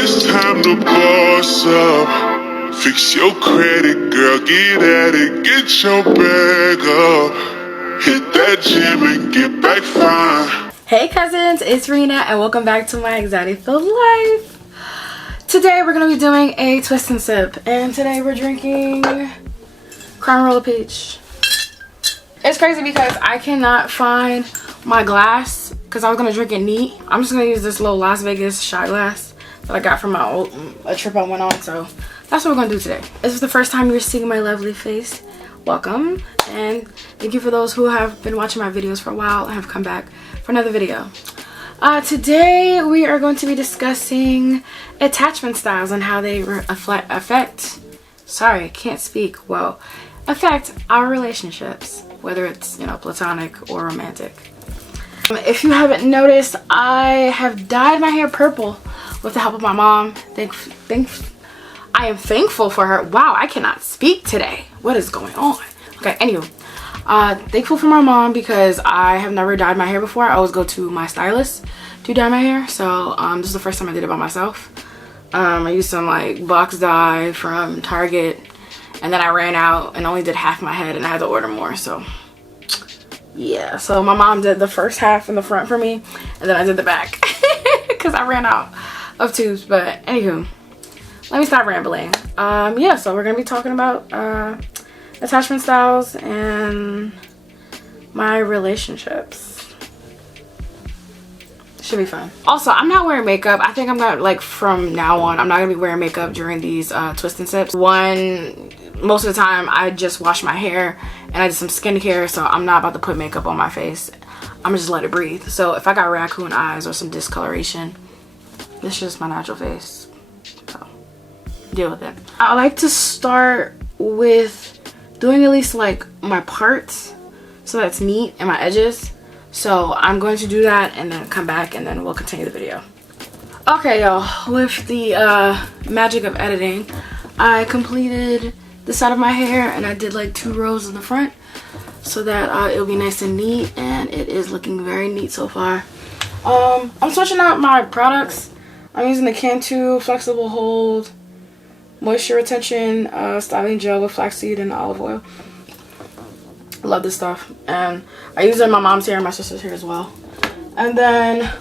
It's time to boss up. Fix your credit, girl, get at it, get your bag up. Hit that gym and get back fine. Hey cousins, it's Rina and welcome back to my exotic filled life. Today we're going to be doing a twist and sip, and today we're drinking Crown Royal Peach. It's crazy because I cannot find my glass because I was going to drink it neat. I'm just going to use this little Las Vegas shot glass that I got from a trip I went on, so that's what we're going to do today. If this is the first time you're seeing my lovely face, welcome, and thank you for those who have been watching my videos for a while and have come back for another video. Today we are going to be discussing attachment styles and how they affect our relationships, whether it's, you know, platonic or romantic. If you haven't noticed, I have dyed my hair purple with the help of my mom. I am thankful for her. Wow, I cannot speak today. What is going on? Okay, anyway, thankful for my mom because I have never dyed my hair before. I always go to my stylist to dye my hair. So this is the first time I did it by myself. I used some like box dye from Target, and then I ran out and only did half my head and I had to order more. So yeah, so my mom did the first half in the front for me, and then I did the back because I ran out of tubes. But anywho, let me stop rambling. Yeah, so we're gonna be talking about attachment styles and my relationships. Should be fun. Also, I'm not wearing makeup. I think I'm not, like, from now on, I'm not gonna be wearing makeup during these twist and sips. Most of the time I just wash my hair and I did some skincare, so I'm not about to put makeup on my face. I'm gonna just let it breathe. So if I got raccoon eyes or some discoloration, this is just my natural face, so deal with it. I like to start with doing at least like my parts so that's neat and my edges. So I'm going to do that and then come back and then we'll continue the video. Okay, y'all, with the magic of editing, I completed the side of my hair and I did like 2 rows in the front so that it'll be nice and neat, and it is looking very neat so far. I'm switching out my products. I'm using the Cantu Flexible Hold Moisture Retention Styling Gel with flaxseed and olive oil. Love this stuff, and I use it in my mom's hair and my sister's hair as well. And then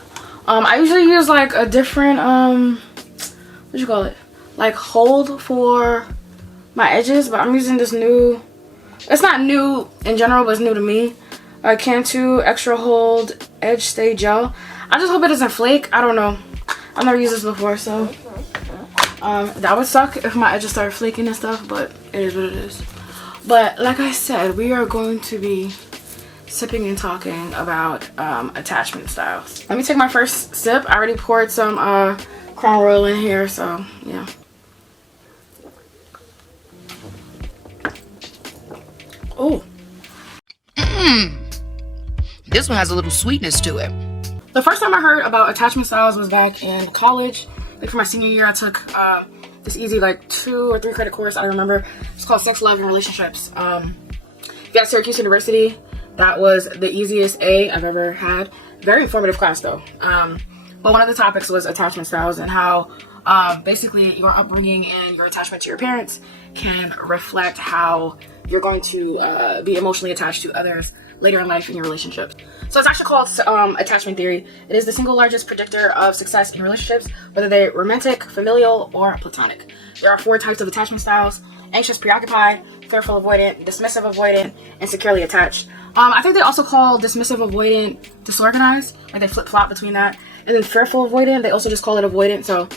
I usually use like a different what you call it, like hold for my edges, but I'm using this new, it's not new in general, but it's new to me, Cantu Extra Hold Edge Stay Gel. I just hope it doesn't flake. I don't know, I've never used this before, so that would suck if my edges started flaking and stuff, but it is what it is. But like I said, we are going to be sipping and talking about attachment styles. Let me take my first sip. I already poured some Crown Royal in here, so yeah. Oh. This one has a little sweetness to it. The first time I heard about attachment styles was back in college. Like for my senior year, I took this easy like 2 or 3 credit course. I remember it's called Sex, Love, and Relationships. Got Syracuse University. That was the easiest A I've ever had. Very informative class though. But one of the topics was attachment styles and how basically your upbringing and your attachment to your parents can reflect how you're going to be emotionally attached to others later in life in your relationships. So it's actually called attachment theory. It is the single largest predictor of success in relationships, whether they're romantic, familial, or platonic. There are 4 types of attachment styles: anxious, preoccupied, fearful, avoidant, dismissive, avoidant, and securely attached. I think they also call dismissive, avoidant disorganized, like they flip-flop between that. And then fearful, avoidant, they also just call it avoidant. So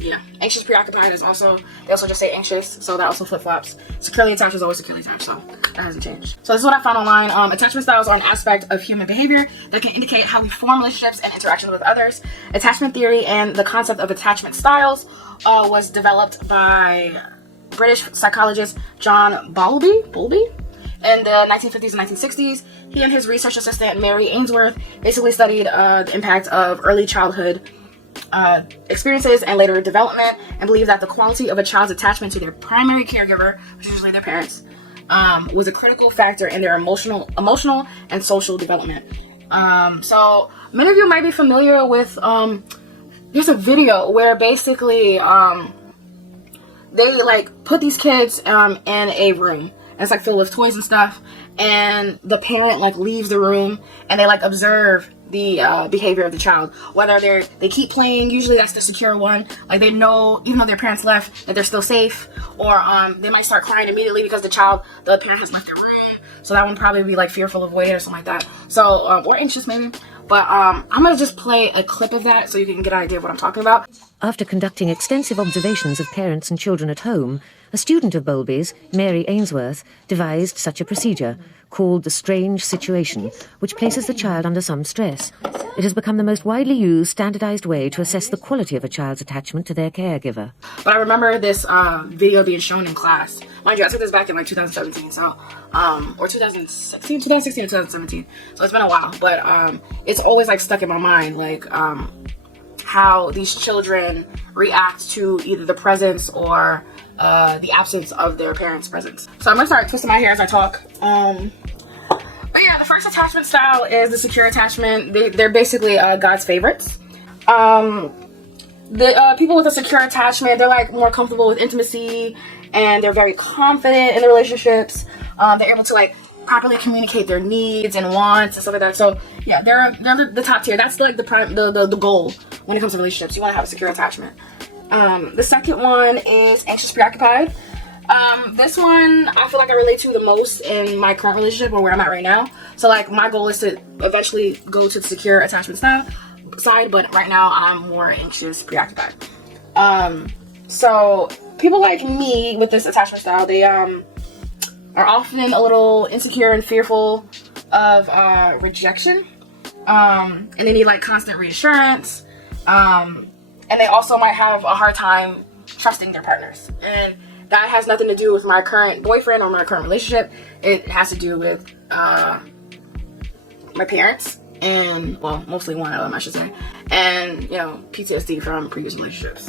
yeah, anxious, preoccupied is also, they also just say anxious, so that also flip-flops. Securely attached is always securely attached, so that hasn't changed. So this is what I found online. Attachment styles are an aspect of human behavior that can indicate how we form relationships and interactions with others. Attachment theory and the concept of attachment styles was developed by British psychologist John Bowlby in the 1950s and 1960s. He and his research assistant Mary Ainsworth basically studied the impact of early childhood experiences and later development, and believe that the quality of a child's attachment to their primary caregiver, which is usually their parents, was a critical factor in their emotional and social development. So many of you might be familiar with there's a video where basically they like put these kids in a room, and it's like filled with toys and stuff, and the parent like leaves the room and they like observe the behavior of the child, whether they keep playing. Usually that's the secure one, like they know even though their parents left that they're still safe, or they might start crying immediately because the parent has left their room, so that one probably be like fearful of waiting or something like that, so or anxious maybe. But I'm gonna just play a clip of that so you can get an idea of what I'm talking about. After conducting extensive observations of parents and children at home, a student of Bowlby's, Mary Ainsworth, devised such a procedure, called the strange situation, which places the child under some stress. It has become the most widely used, standardized way to assess the quality of a child's attachment to their caregiver. But I remember this video being shown in class. Mind you, I took this back in like 2017, so, or 2016 or 2017. So it's been a while, but it's always like stuck in my mind, like how these children react to either the presence or the absence of their parents' presence. So I'm gonna start twisting my hair as I talk. But yeah, the first attachment style is the secure attachment. They're basically God's favorites. The people with a secure attachment, they're like more comfortable with intimacy, and they're very confident in their relationships. They're able to like properly communicate their needs and wants and stuff like that. So yeah, they're the top tier. That's like the goal when it comes to relationships. You want to have a secure attachment. The second one is anxious preoccupied. This one I feel like I relate to the most in my current relationship or where I'm at right now. So like my goal is to eventually go to the secure attachment style side, but right now I'm more anxious preoccupied. So people like me with this attachment style, they are often a little insecure and fearful of rejection, and they need like constant reassurance, and they also might have a hard time trusting their partners, and that has nothing to do with my current boyfriend or my current relationship. It has to do with my parents, and well, mostly one of them I should say, and you know, PTSD from previous relationships,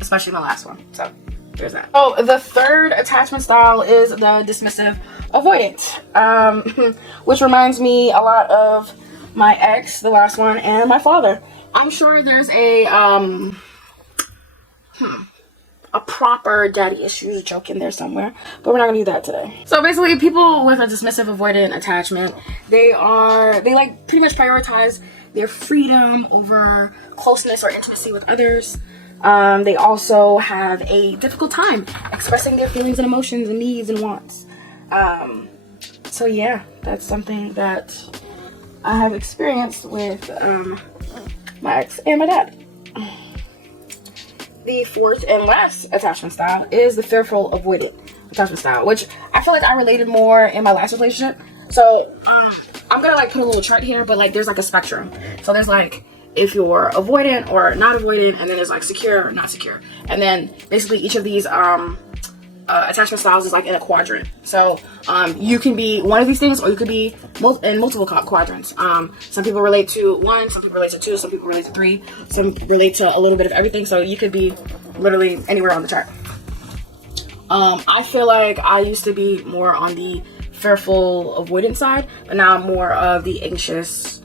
especially my last one. So there's that. Oh, the third attachment style is the dismissive avoidant, which reminds me a lot of my ex, the last one, and my father. I'm sure there's a proper daddy issues joke in there somewhere, but we're not gonna do that today. So basically, people with a dismissive avoidant attachment, they like pretty much prioritize their freedom over closeness or intimacy with others. They also have a difficult time expressing their feelings and emotions and needs and wants. So yeah, that's something that I have experienced with my ex and my dad. The fourth and last attachment style is the fearful avoidant attachment style, which I feel like I related more in my last relationship. So I'm gonna like put a little chart here, but like there's like a spectrum. So there's like if you're avoidant or not avoidant, and then there's like secure or not secure, and then basically each of these attachment styles is like in a quadrant. So you can be one of these things, or you could be in multiple quadrants. Some people relate to 1, some people relate to 2, some people relate to 3, some relate to a little bit of everything. So you could be literally anywhere on the chart. I feel like I used to be more on the fearful avoidant side, but now I'm more of the anxious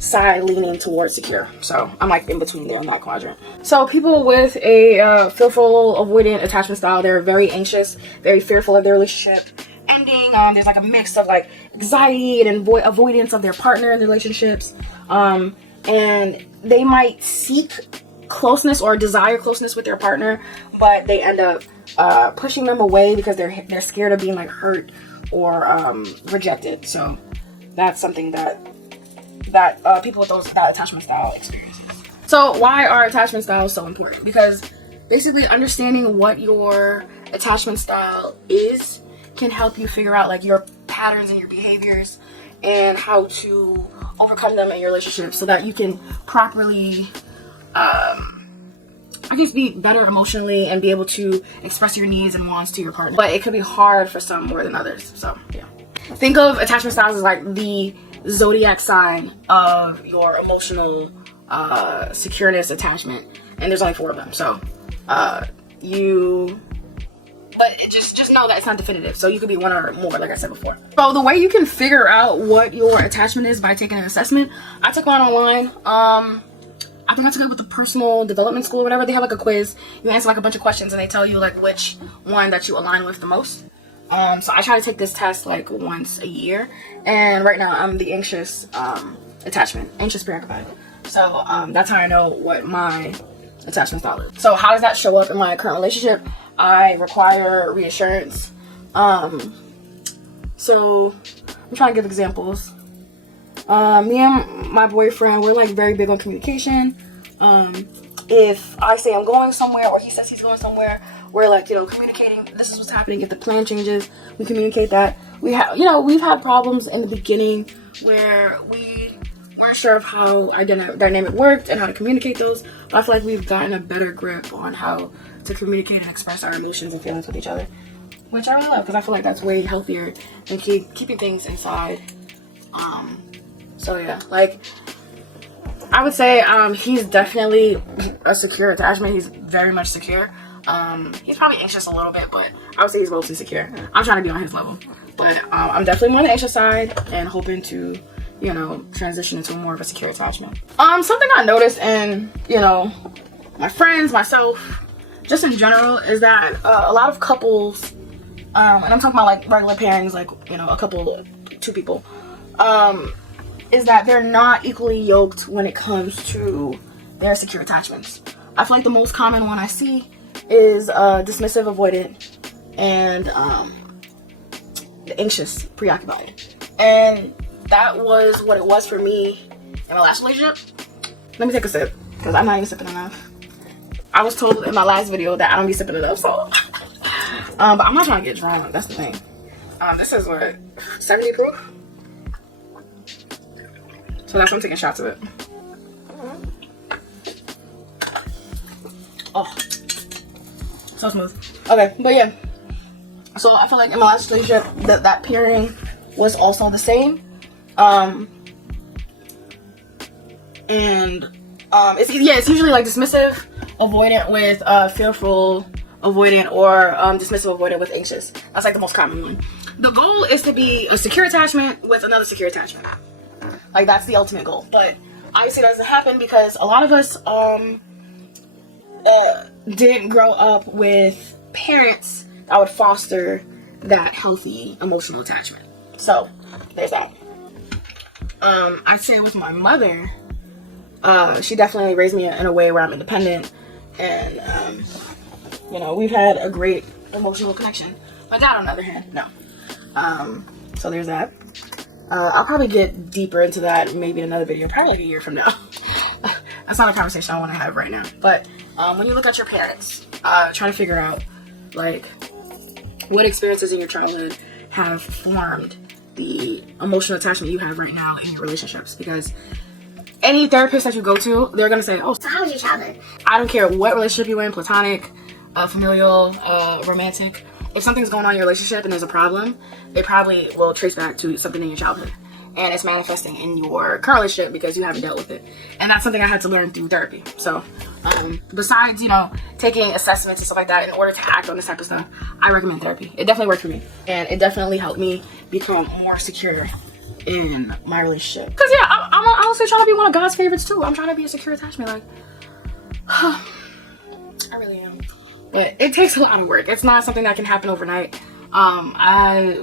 side, leaning towards secure. So I'm like in between there on that quadrant. So people with a fearful avoidant attachment style, they're very anxious, very fearful of their relationship ending. There's like a mix of like anxiety and avoidance of their partner in their relationships, and they might seek closeness or desire closeness with their partner, but they end up pushing them away because they're scared of being like hurt or rejected. So that's something that people with that attachment style experiences. So why are attachment styles so important? Because basically understanding what your attachment style is can help you figure out like your patterns and your behaviors and how to overcome them in your relationship, so that you can properly be better emotionally and be able to express your needs and wants to your partner. But it could be hard for some more than others. So yeah, think of attachment styles as like the zodiac sign of your emotional secureness attachment, and there's only 4 of them. So just know that it's not definitive, so you could be one or more, like I said before. So the way you can figure out what your attachment is by taking an assessment, I took one online. I think I took it with the personal development school or whatever. They have like a quiz. You answer like a bunch of questions and they tell you like which one that you align with the most. So I try to take this test like once a year, and right now I'm the anxious attachment, anxious preoccupied. So that's how I know what my attachment style is. So how does that show up in my current relationship? I require reassurance. So I'm trying to give examples. Me and my boyfriend, we're like very big on communication. If I say I'm going somewhere or he says he's going somewhere, we're like, communicating, this is what's happening. If the plan changes, we communicate that. We have, we've had problems in the beginning where we weren't sure of how our dynamic worked and how to communicate those. But I feel like we've gotten a better grip on how to communicate and express our emotions and feelings with each other, which I really love because I feel like that's way healthier than keeping things inside. So yeah, like I would say he's definitely a secure attachment. He's very much secure. He's probably anxious a little bit, but I would say he's mostly secure. I'm trying to be on his level, but I'm definitely more on the anxious side and hoping to, transition into more of a secure attachment. Something I noticed in, my friends, myself, just in general, is that a lot of couples, and I'm talking about like regular pairings, like, a couple, two people, is that they're not equally yoked when it comes to their secure attachments. I feel like the most common one I see is dismissive, avoidant, and the anxious, preoccupied. And that was what it was for me in my last relationship. Let me take a sip, because I'm not even sipping enough. I was told in my last video that I don't be sipping enough, so. But I'm not trying to get drunk, that's the thing. This is what, 70 proof? So that's why I'm taking shots of it. Oh, so smooth. Okay, but yeah. So I feel like in my last relationship, that pairing was also the same. It's usually like dismissive, avoidant with fearful, avoidant, or dismissive, avoidant with anxious. That's like the most common one. The goal is to be a secure attachment with another secure attachment. Like that's the ultimate goal. But obviously that doesn't happen because a lot of us didn't grow up with parents that would foster that healthy emotional attachment. So there's that. I'd say with my mother, she definitely raised me in a way where I'm independent, and we've had a great emotional connection. My dad, on the other hand, no. So there's that. I'll probably get deeper into that maybe in another video, probably like a year from now. That's not a conversation I want to have right now. But when you look at your parents, try to figure out like what experiences in your childhood have formed the emotional attachment you have right now in your relationships. Because any therapist that you go to, they're gonna say, "Oh, so how was your childhood?" I don't care what relationship you're in, platonic, familial, romantic. If something's going on in your relationship and there's a problem, it probably will trace back to something in your childhood. And it's manifesting in your current relationship because you haven't dealt with it. And that's something I had to learn through therapy. So, besides, taking assessments and stuff like that in order to act on this type of stuff, I recommend therapy. It definitely worked for me. And it definitely helped me become more secure in my relationship. Because, yeah, I'm honestly trying to be one of God's favorites, too. I'm trying to be a secure attachment. Like, I really am. But it takes a lot of work. It's not something that can happen overnight. I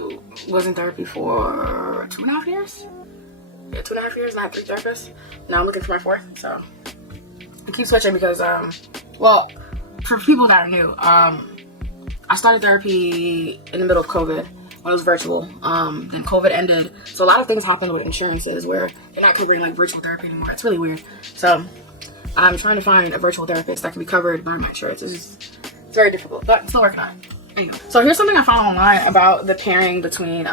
was in therapy for 2.5 years. Yeah, 2.5 years, and I had 3 therapists. Now I'm looking for my 4th, so I keep switching because, well, for people that are new, I started therapy in the middle of COVID when it was virtual. Then COVID ended, so a lot of things happened with insurances where they're not covering like virtual therapy anymore. It's really weird. So I'm trying to find a virtual therapist that can be covered by my insurance. It's very difficult, but I'm still working on it. Anyway, so here's something I found online about the pairing between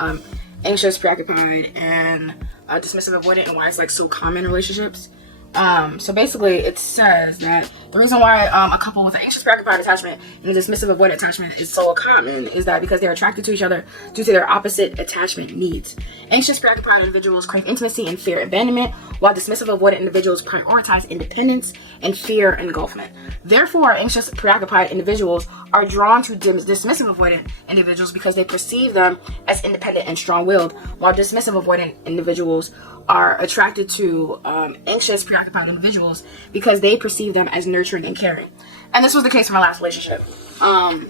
anxious, preoccupied, and dismissive, avoidant, and why it's like so common in relationships. So basically, it says that the reason why a couple with an anxious, preoccupied attachment and a dismissive, avoidant attachment is so common is that because they're attracted to each other due to their opposite attachment needs. Anxious, preoccupied individuals crave intimacy and fear abandonment, while dismissive, avoidant individuals prioritize independence and fear engulfment. Therefore, anxious, preoccupied individuals are drawn to dismissive avoidant individuals because they perceive them as independent and strong-willed, while dismissive avoidant individuals are attracted to anxious, preoccupied individuals because they perceive them as nurturing and caring. And this was the case for my last relationship.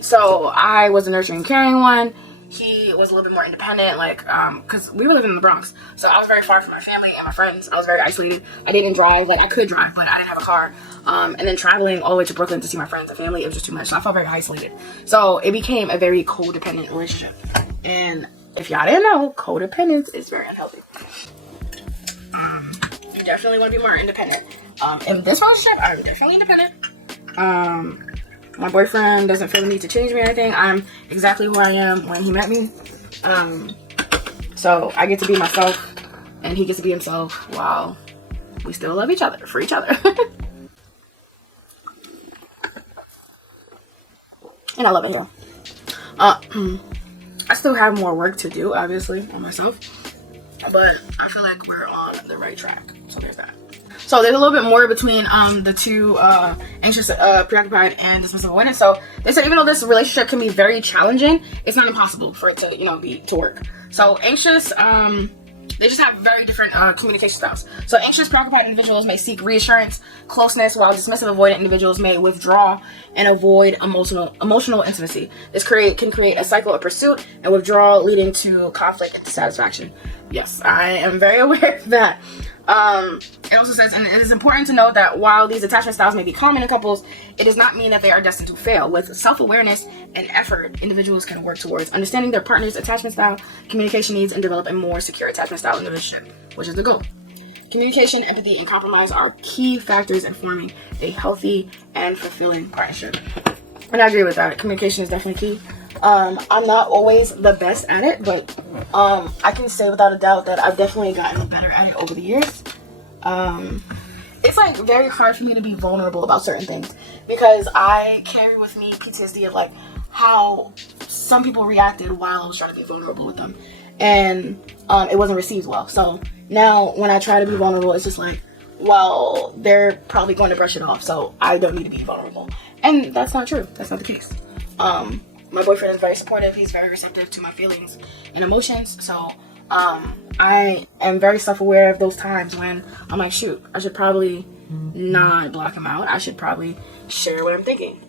So I was the nurturing and caring one. He was a little bit more independent, like, because we were living in the Bronx. So I was very far from my family and my friends. I was very isolated. I didn't drive. Like, I could drive, but I didn't have a car. And then traveling all the way to Brooklyn to see my friends and family, it was just too much. So I felt very isolated. So it became a very codependent relationship. And if y'all didn't know, codependence is very unhealthy. You definitely want to be more independent. In this relationship, I'm definitely independent. My boyfriend doesn't feel the need to change me or anything. I'm exactly who I am when he met me. So I get to be myself and he gets to be himself while we still love each other, for each other. And I love it here. I still have more work to do, obviously, on myself. But I feel like we're on the right track. So there's that. So there's a little bit more between the two anxious, preoccupied, and dismissive avoidant. So they said even though this relationship can be very challenging, it's not impossible for it to, you know, to work. So anxious, they just have very different communication styles. So anxious, preoccupied individuals may seek reassurance, closeness, while dismissive avoidant individuals may withdraw and avoid emotional intimacy. This can create a cycle of pursuit and withdrawal, leading to conflict and dissatisfaction. Yes, I am very aware of that. It also says, and it is important to note that while these attachment styles may be common in couples, it does not mean that they are destined to fail. With self-awareness and effort, individuals can work towards understanding their partner's attachment style, communication needs, and develop a more secure attachment style in the relationship, which is the goal. Communication, empathy, and compromise are key factors in forming a healthy and fulfilling partnership. And I agree with that. Communication is definitely key. I'm not always the best at it, but I can say without a doubt that I've definitely gotten better at it over the years. It's like very hard for me to be vulnerable about certain things because I carry with me PTSD of like how some people reacted while I was trying to be vulnerable with them, and it wasn't received well. So now when I try to be vulnerable, it's just like, well, they're probably going to brush it off, so I don't need to be vulnerable. And that's not true. That's not the case. My boyfriend is very supportive. He's very receptive to my feelings and emotions. So I am very self-aware of those times when I'm like, shoot, I should probably not block him out. I should probably share what I'm thinking.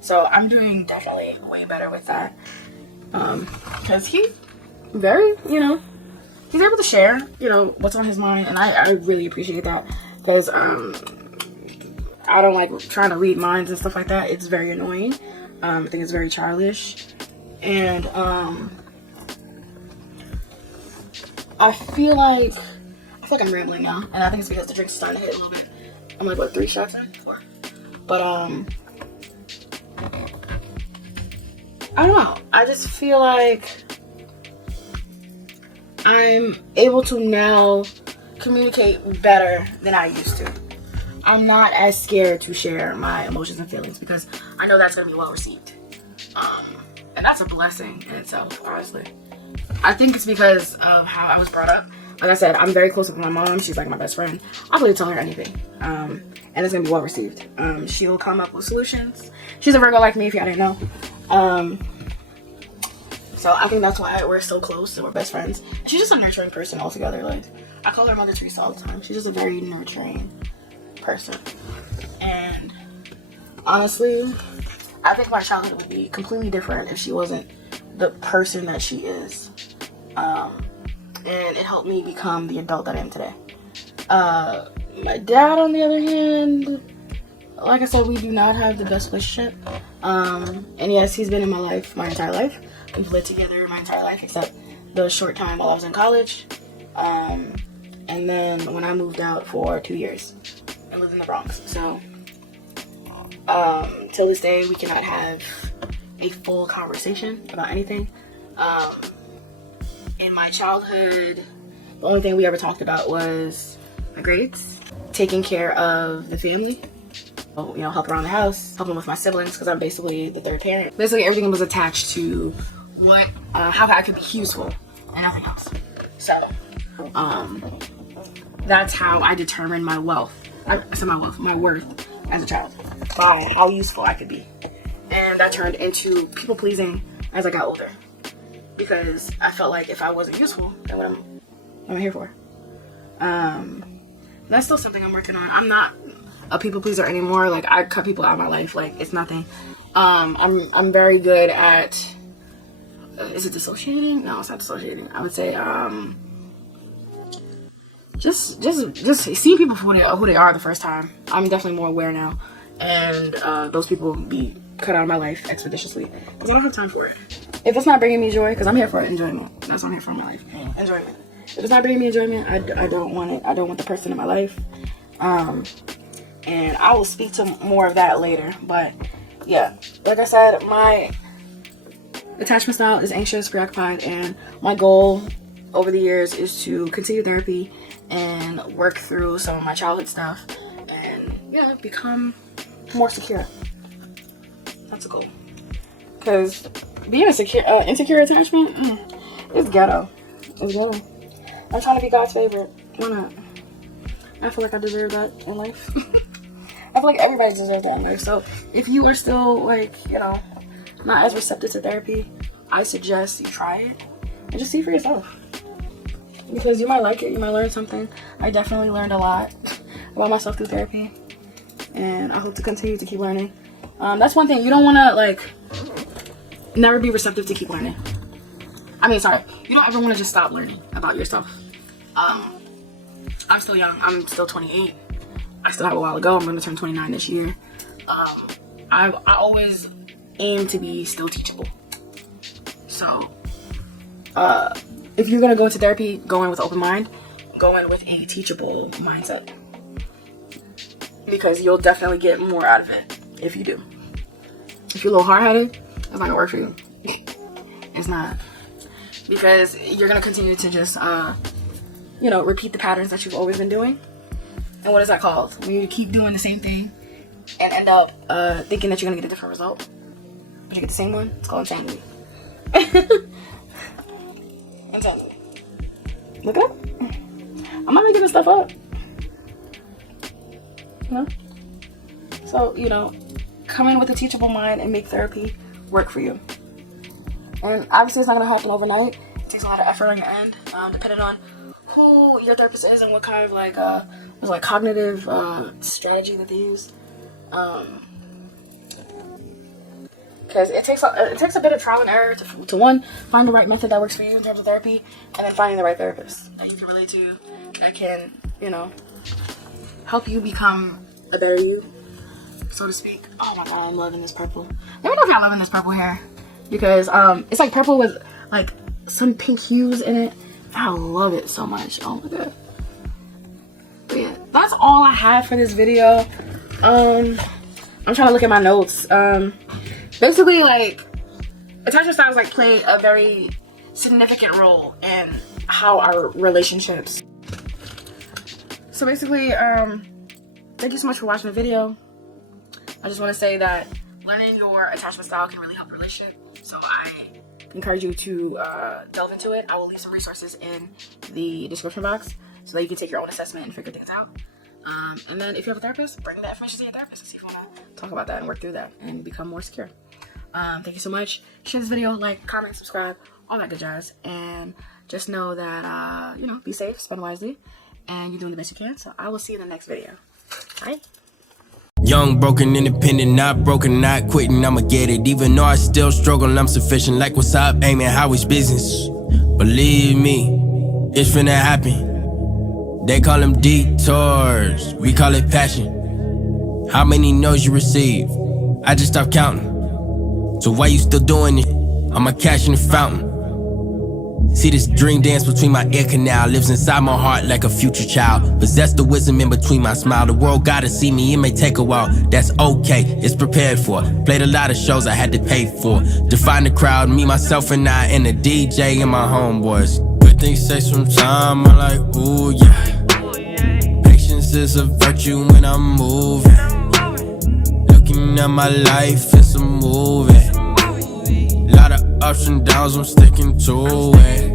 So I'm doing definitely way better with that. Because he's very, you know, he's able to share, you know, what's on his mind. And I really appreciate that. Because I don't like trying to read minds and stuff like that. It's very annoying. I think it's very childish. And I feel like I'm rambling now. And I think it's because the drink's starting to hit a little bit. I'm like, what, 3 shots in? 4? But I don't know. I just feel like I'm able to now communicate better than I used to. I'm not as scared to share my emotions and feelings because I know that's going to be well received. And that's a blessing in itself, honestly. I think it's because of how I was brought up. Like I said, I'm very close with my mom. She's like my best friend. I'll really tell her anything. And it's going to be well received. She'll come up with solutions. She's a Virgo like me, if y'all didn't know. So I think that's why we're so close and we're best friends. She's just a nurturing person altogether. Like, I call her Mother Teresa all the time. She's just a very nurturing person. And honestly, I think my childhood would be completely different if she wasn't the person that she is. And it helped me become the adult that I am today. My dad, on the other hand, like I said, we do not have the best relationship. And yes, he's been in my life my entire life. We've lived together my entire life except the short time while I was in college. And then when I moved out for 2 years and lived in the Bronx. So till this day, we cannot have a full conversation about anything. In my childhood, the only thing we ever talked about was my grades, taking care of the family, you know, help around the house, helping with my siblings because I'm basically the third parent. Basically, everything was attached to how I could be useful and nothing else. So, that's how I determined my worth as a child, by how useful I could be. and that turned into people pleasing as I got older, because I felt like if I wasn't useful, then what am I here for? That's still something I'm working on. I'm not a people pleaser anymore. Like, I cut people out of my life like it's nothing. I'm very good at is it dissociating? No, it's not dissociating. I would say just seeing people for who they are the first time. I'm definitely more aware now, and those people be cut out of my life expeditiously because I don't have time for it. If it's not bringing me joy, because I'm here for enjoyment. That's what I'm here for in my life. Enjoyment. If it's not bringing me enjoyment, I don't want it. I don't want the person in my life. And I will speak to more of that later. But yeah, like I said, my attachment style is anxious, preoccupied, and my goal over the years is to continue therapy and work through some of my childhood stuff and yeah, become more secure. That's a goal. Because being a insecure attachment, it's ghetto. It's ghetto. I'm trying to be God's favorite. Why not? I feel like I deserve that in life. I feel like everybody deserves that in life. So if you are still like, you know, not as receptive to therapy, I suggest you try it and just see for yourself. Because you might like it, you might learn something. I definitely learned a lot about myself through therapy, and I hope to continue to keep learning. That's one thing, you don't want to like never be receptive to keep learning. I mean, sorry, you don't ever want to just stop learning about yourself. I'm still young. I'm still 28. I still have a while to go. I'm going to turn 29 this year. I always aim to be still teachable. So, if you're going to go into therapy, go in with an open mind. Go in with a teachable mindset. Because you'll definitely get more out of it if you do. If you're a little hard-headed, it's not going to work for you. It's not. Because you're going to continue to just, you know, repeat the patterns that you've always been doing. And what is that called? When you keep doing the same thing and end up thinking that you're going to get a different result, but you get the same one. It's called insanity. Insanity. Look it up. I'm not making this stuff up. You know? So, you know, come in with a teachable mind and make therapy work for you. And obviously it's not going to happen overnight. It takes a lot of effort on your end, depending on who your therapist is and what kind of like cognitive strategy that they use. Because it takes a bit of trial and error to one, find the right method that works for you in terms of therapy, and then finding the right therapist that you can relate to, that can, you know, help you become a better you, so to speak. Oh my god, I'm loving this purple. Let me know if y'all loving this purple hair, because it's like purple with like some pink hues in it. I love it so much. Oh my god. But yeah, that's all I have for this video. I'm trying to look at my notes. Basically, like, attachment styles like play a very significant role in how our relationships. So basically, thank you so much for watching the video. I just want to say that learning your attachment style can really help your relationship. So I encourage you to delve into it. I will leave some resources in the description box so that you can take your own assessment and figure things out. And then if you have a therapist, bring that information to your therapist and see if you want to talk about that and work through that and become more secure. Thank you so much. Share this video, like, comment, subscribe, all that good jazz. And just know that, you know, be safe, spend wisely, and you're doing the best you can. So I will see you in the next video. Bye. Young, broken, independent, not broken, not quitting, I'ma get it. Even though I still struggle, I'm sufficient. Like what's up, aiming how it's business. Believe me, it's finna happen. They call them detours, we call it passion. How many no's you receive? I just stopped counting. So why you still doing it? I'ma cash in the fountain. See this dream dance between my ear canal, lives inside my heart like a future child. Possess the wisdom in between my smile. The world gotta see me, it may take a while. That's okay, it's prepared for. Played a lot of shows I had to pay for. Define the crowd, me, myself, and I, and the DJ and my homeboys. Good things take some time, I'm like, ooh yeah. Patience is a virtue when I'm moving. Looking at my life, it's a movie. Lot of ups and downs, I'm sticking to it.